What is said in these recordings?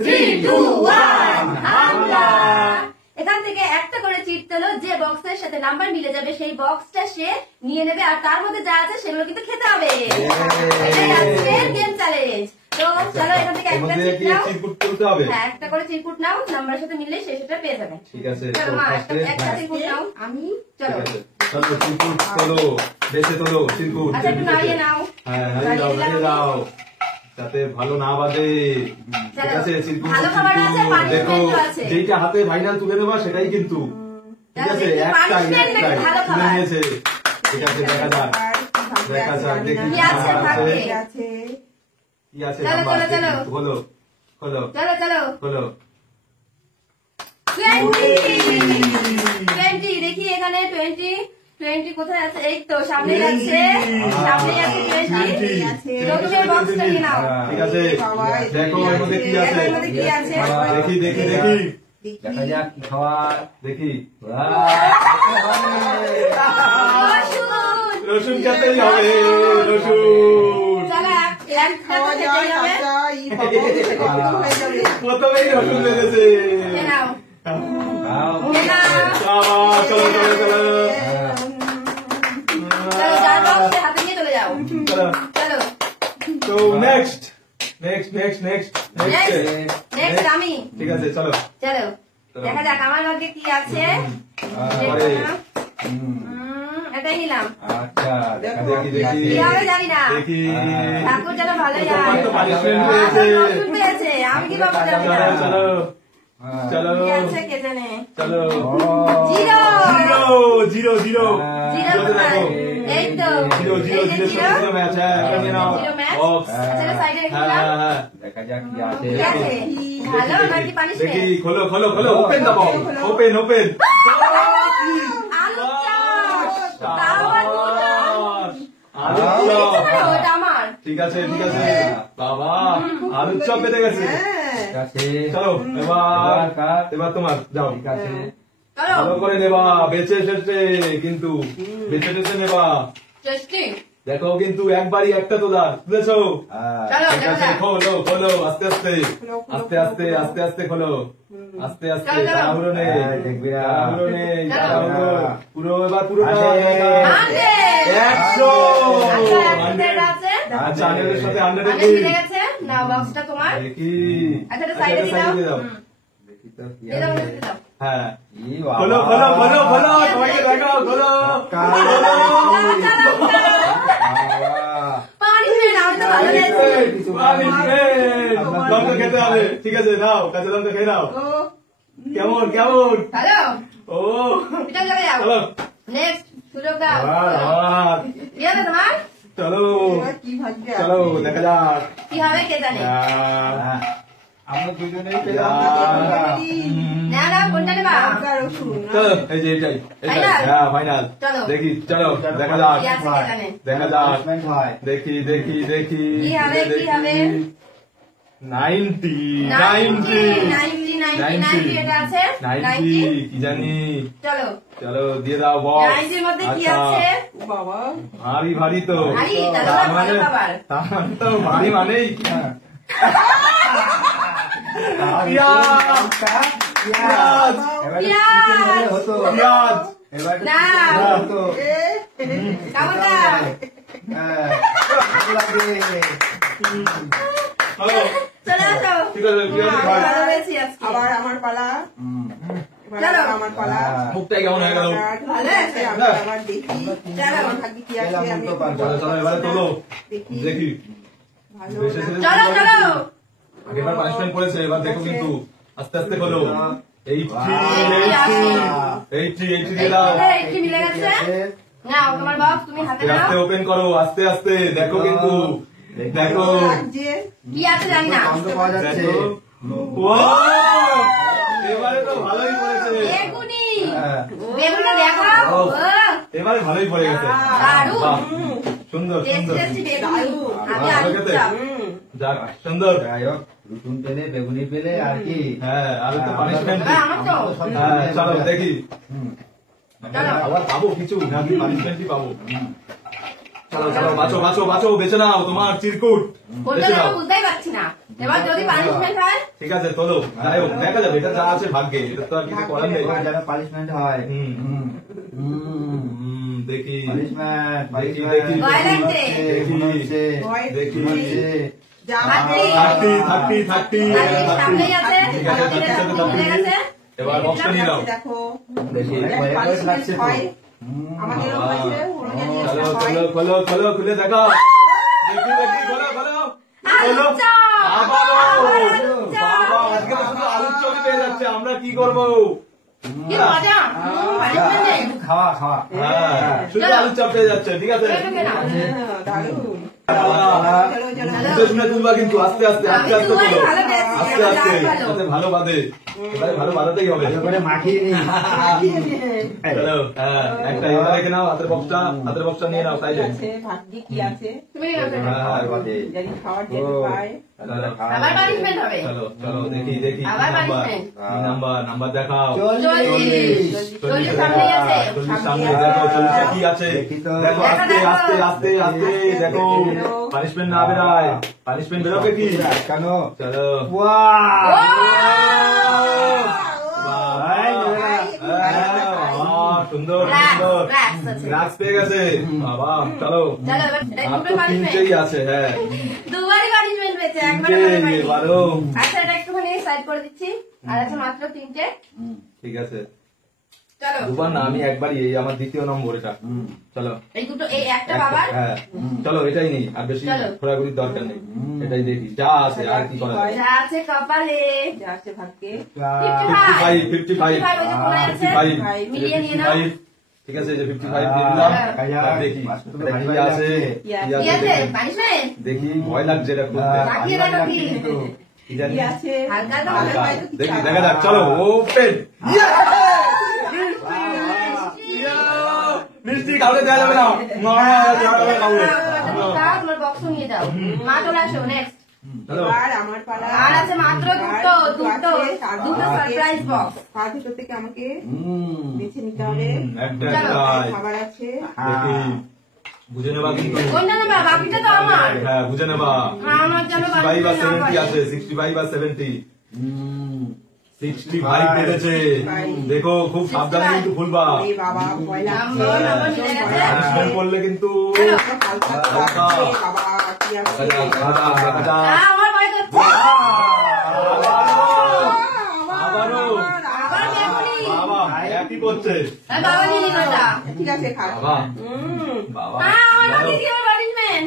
3, 2, 1 হামলা। এখান থেকে একটা করে চিট তোলো, যে বক্সের সাথে নাম্বার মিলে যাবে সেই বক্সটা সে নিয়ে নেবে, আর তার মধ্যে যা আছে সেগুলো কিন্তু খেতে হবে। এটাই আজকের গেম চ্যালেঞ্জ। তো চলো এখান থেকে একটা চিরকুট তুলতে হবে। হ্যাঁ, একটা করে চিরকুট নাও, নাম্বারের সাথে মিললে সে সেটা পেয়ে যাবে। ঠিক আছে, চলো মা একটা চিরকুট নাও। আমি চলো চলো চিরকুট তোলো, বেঁচে তোলো চিরকুট। আচ্ছা একটু নাড়িয়ে নাও। হ্যাঁ নাড়িয়ে দাও যাতে ভালো না বাজে। ঠিক আছে, চিরকুট দেখো, যেইটা হাতে ফাইনাল তুলে দেবা সেটাই কিন্তু। ঠিক আছে, একটাই তুলে নিয়েছে। ঠিক আছে, দেখা যাক দেখি কি আছে কি আছে। খোলো খোলো চলো চলো খোলো। 20 দেখি এখানে 20 কোথায় আছে? এই তো সামনেই আছে, সামনেই আছে 20। রোগের বক্সটা নিয়ে নাও। ঠিক আছে, দেখো এর মধ্যে কি আছে। দেখি দেখি দেখি দেখা যাক কি খাবার। দেখি রসুন খেতেই হবে, রসুন। প্রথমেই রসুন বেঁধেছে। চলো চলো চলো হাতে নিয়ে চলে যাও। চলো তো next next next next next আমি। ঠিক আছে, চলো চলো দেখা যাক আমার ভাগ্যে কি আছে। এটাই নিলাম। আচ্ছা দেখি দেখি কি হবে জানি না। দেখি ঠাকুর যেন ভালো পেয়েছে, আমি কি বাবা জানি না। চলো চলো কি আছে কে জানে। চলো zero zero zero zero zero এই তো zero zero zero zero match. হ্যাঁ এটা নিয়ে নাও বক্স। আচ্ছা সাইডে রেখে দাও। হ্যাঁ দেখা যাক কি আছে। কি আছে ভালো নাকি পানিশমেন্ট? দেখি খোলো খোলো খোলো, ওপেন দাও, ওপেন ওপেন। ঠিক আছে ঠিক আছে বাবা, আলুর চপ বেঁধে গেছে। চলো এবার তোমার যাও। ঠিক আছে ভালো করে নেবা, বেঁচে এসেছে কিন্তু, বেঁচে এসেছে নেবা। দেখো কিন্তু একবারই একটা তোলা বুঝেছো। খোলো খোলো আস্তে আস্তে আস্তে আস্তে আস্তে আস্তে খোলো, আস্তে আস্তে তাড়াহুড়ো নেই, তাড়াহুড়ো নেই, তাড়াহুড়ো পুরো এবার পুরো 100। আচ্ছা আন্ডারের সাথে আন্ডারে মিলে গেছে না বক্সটা তোমার। দেখি আচ্ছা এটা সাইডে দাও। দেখি তো কি আছে। হ্যাঁ খোলো খোলো খোলো খোলো সবাইকে দেখাও, খোলো খেতে হবে। ঠিক আছে নাও, কাঁচা লঙ্কা খেয়ে নাও। কেমন কেমন ও চলো নেক্সট সুযোগ দাও। চলো চলো দেখা যাক কি হবে কে জানে। আমরা দুজনেই পেলাম না না কোনটা নেবা। চলো এই যে এটাই হ্যাঁ ফাইনাল। দেখি চলো দেখা যাক দেখা যাক দেখি দেখি দেখি কি হবে কি হবে। 90 এটা আছে 90 কি জানি। চলো চলো দিয়ে দাও বক্স। 90 এর মধ্যে কি আছে বাবা? ভারী ভারী তো, ভারী তার মানে তো ভারী মানেই আবার আমার পালা। আমার পালা মুখটা কেমন হয়ে গেল? আবার দেখি আমার ভাগ্যে কি আছে। আমি এবারে তোলো দেখি। আগেবার পানিশমেন্ট করেছে, এবার দেখো কিন্তু আস্তে আস্তে খোলো। 80 দিয়ে দাও। মিলে গেছে নাও তোমার বক্স, তুমি হাতে নাও। আস্তে ওপেন করো আস্তে আস্তে, দেখো কিন্তু দেখো কি আছে জানি না। এবারে তো ভালোই পড়েছে। বেগুনটা দেখাও। এবারে ভালোই পড়ে গেছে। সুন্দর সুন্দর যাক সুন্দর। রসুন পেলে বেগুনি পেলে আর কি। হ্যাঁ আর তো পানিশমেন্ট। হ্যাঁ চলো দেখি আবার পাবো কিছু নাকি পানিশমেন্টই পাবো। চলো চলো বাঁচো বাঁচো বাঁচো, বেঁচে নাও তোমার চিরকুট, কোনটা বেঁচে নেবো নাও। বুঝতেই পারছি না। এবার যদি পানিশমেন্ট হয় ঠিক আছে তোলো, যাই হোক দেখা যাবে, এটা যা আছে ভাগ্যে, এটা তো আর কিছু করার নেই। এবার যেন পানিশমেন্ট হয়। দেখি পানিশমেন্ট, দেখি পানিশমেন্ট। ভয় লাগছে। ভয় দেখি লাগছে। জামা থার্টি। থার্টি থার্টি সামনেই আছে, ঠিক আছে, 30 সাথে মিলে গেছে। এবার বক্সটা নিয়ে নাও। দেখো দেখি লাগছে তো। হয়। আমাদেরও হয়েছে, ওরা জানি চলো একটা হয়। চলো খোলো খোলো, খুলে দেখো, দেখি দেখি, খোলো খোলো খোলো। আলুর চপ। আবারও আলুর চপ। বাবা, আজকে তো শুধু আলুর চপই পেয়ে যাচ্ছে, আমরা কি করবো? কি মজা। পানিশমেন্ট নেই। খাওয়া খাওয়া। হ্যাঁ, শুধু আলুর চপ পেয়ে যাচ্ছে, ঠিক আছে। এটুকু না। দারুণ। চলো, চলো, চলো। বুঝে শুনে তুলবা কিন্তু, আস্তে আস্তে আস্তে আস্তে আমি তোলো, ভালো পেয়েছি, আস্তে আমার আস্তে, দাঁত ভালো। যাতে ভালো বাঁধে, এবারে ভালো বাঁধাতেই হবে। ভালো করে মাখিয়ে নিই। চলো, হ্যাঁ, একটা এটা রেখে নাও, হাতের বক্সটা নিয়ে নাও সাইডে। আছে, ভাগ্যে কি আছে? তুমি নিয়ে নাও। হ্যাঁ, জানি খাওয়ার যেতে পায়। আবার পানিশমেন্ট হবে। চলো চলো দেখি দেখি, কি আবার নাম্বার, punishment। কি নাম্বার দেখাও। 40 চল্লিশ সামনেই আছে। 40 সামনে দেখো, 40 কি আছে দেখি তো। দেখো, আস্তে দেখো। আস্তে আস্তে আস্তে দেখো, পানিশমেন্ট না বেরায়, পানিশমেন্ট বেরোবে কি? কেন? চলো ওয়াও! সুন্দর Relax, সুন্দর, relax আছে। রাজ পেয়ে গেছে বাবা। চলো চলো এবার এই আর দুটো তো পানিশমেন্ট। তিনটেই আছে, হ্যাঁ দুবারই পানিশমেন্ট পেয়েছে, একবার তিনটেই এবারও। আচ্ছা এটা একটুখানি সাইড করে দিচ্ছি। আর আছে মাত্র 3টে। ঠিক আছে, চলো দুবার না, আমি একবারই, এই আমার দ্বিতীয় নম্বর এটা। চলো এই দুটো, এই একটা বাবার। হ্যাঁ চলো এটাই নেই, আর বেশি চলো। ঘোরাঘুরির দরকার নেই, এটাই দেখি যা আছে, আর কি করা যায়। যা আছে কপালে। যা আছে ভাগ্যে। 55 55 55 ওই যে পড়ে আছে। 55 মিলিয়ে নিয়ে নাও। 55 ঠিক আছে, এই যে 55 দিয়ে দিলাম। হ্যাঁ। এবার দেখি এটা কি আছে, কি কি কি আছে দেখি। পানিশমেন্ট? দেখি, ভয় লাগছে এটা খুলতে, বাকিয়ে রাখো কি? কি জানি। কি আছে? হালকা হালকা হালকা। ভালো। দেখি দেখা যাক, চলো ওপেন। মিষ্টি কাউকে দেওয়া যাবে না, দেওয়া যাবে না কাউকে। তোমার বক্স নিয়ে যাও। মা চলে আসো নেক্সট। চলো এবার আমার পালা। আর আছে মাত্র দুটো সারপ্রাইজ বক্স। তার ভিতর থেকে আমাকে বেছে নিতে হবে। একটা চলো, একটাই। খাবার আছে। দেখি বুঝে নেবা কিন্তু, কোনটা নেবা? বাকিটা তো আমার। হ্যাঁ বুঝে নেবা। আমার জন্য 65 বা বানিয়ে 70 নাও। আছে, 65 বা 70, 65 বেড়েছে। দেখো খুব সাবধানে কিন্তু খুলবা, এই বাবা ভয় লাগছে। নাম্বার মিলে গেছে। পানিশমেন্ট করলে কিন্তু হালকা লাগছে। বাবা কি আছে? দেখা যাক। আমার ভয় করছে। আবারও আবার বেগুনি। বাবা একই করছে, আর বাবা নিয়ে নিল এটা। ঠিক আছে খা। বাবা বাবা আমার বাকি কি আমার পানিশমেন্ট?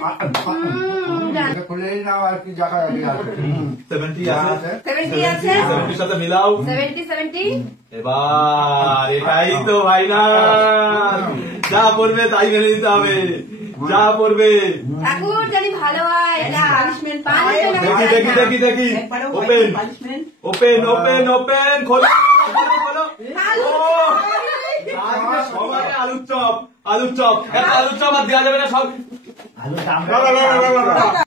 খুলে নাও আর কি জায়গা আছে। 70 আছে, 70 আছে। 70 সাথে মিলাও। 70 এবার এটাই তো ভাই না, যা পড়বে তাই মেনে নিতে হবে, যা পড়বে। ঠাকুর জানি ভালো হয় এটা। পানিশমেন্ট দেখি দেখি দেখি দেখি, একবারও open punishment. Open open open, খোলো খোলো। আলুর ও, চপ। আজকে সবাই আলুর চপ, আলুর চপ, একটা আলুর চপ আর দেওয়া যাবে না সব। আলু